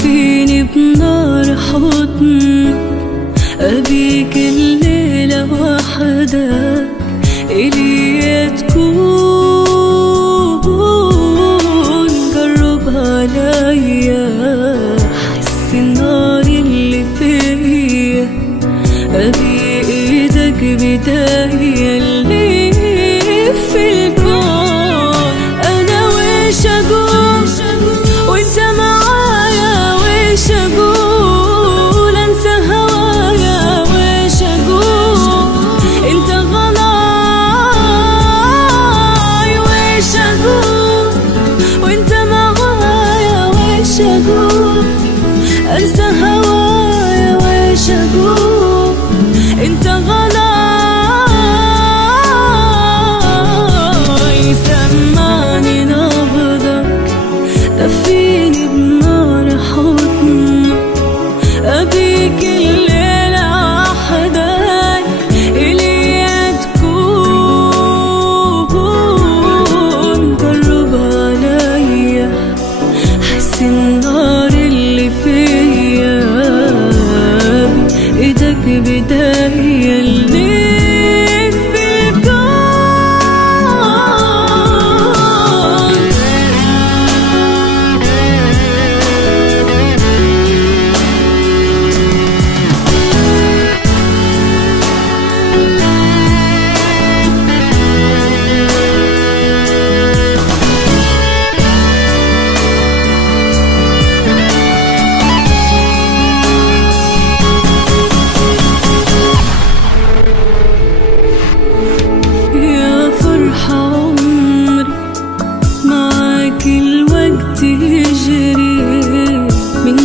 دفيني بنار حضنك، أبيك الليلة وحدك إلي تكون، قرب عليا حس النار اللي فيا، أبي إيدك بداية اللي في الكون. أنا ويش أقول وإنت معايا، ويش أقول أنسى هوايا، ويش أقول أنت غلاي، ويش أقول وإنت معايا، ويش أقول أنسى هوايا، ويش أقول أنت غلاي. سمعني نبضك دفيني بنار حضنك، أبيك الليلة وحدك إلي تكون، قرب عليا حس النار اللي فيا، بإيدك بداية اللي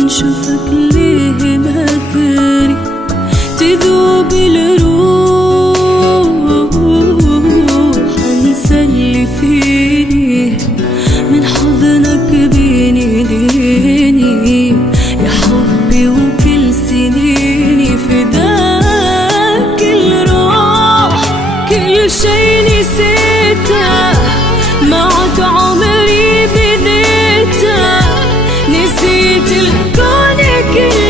شوفك ليه ما تدري، تذوب الروح، انسى اللي فيني، من حضنك بين ايديني يا حبي، وكل سنيني فداك الروح، كل شي نسيته معك عمري بديته، نسيت الكون كله.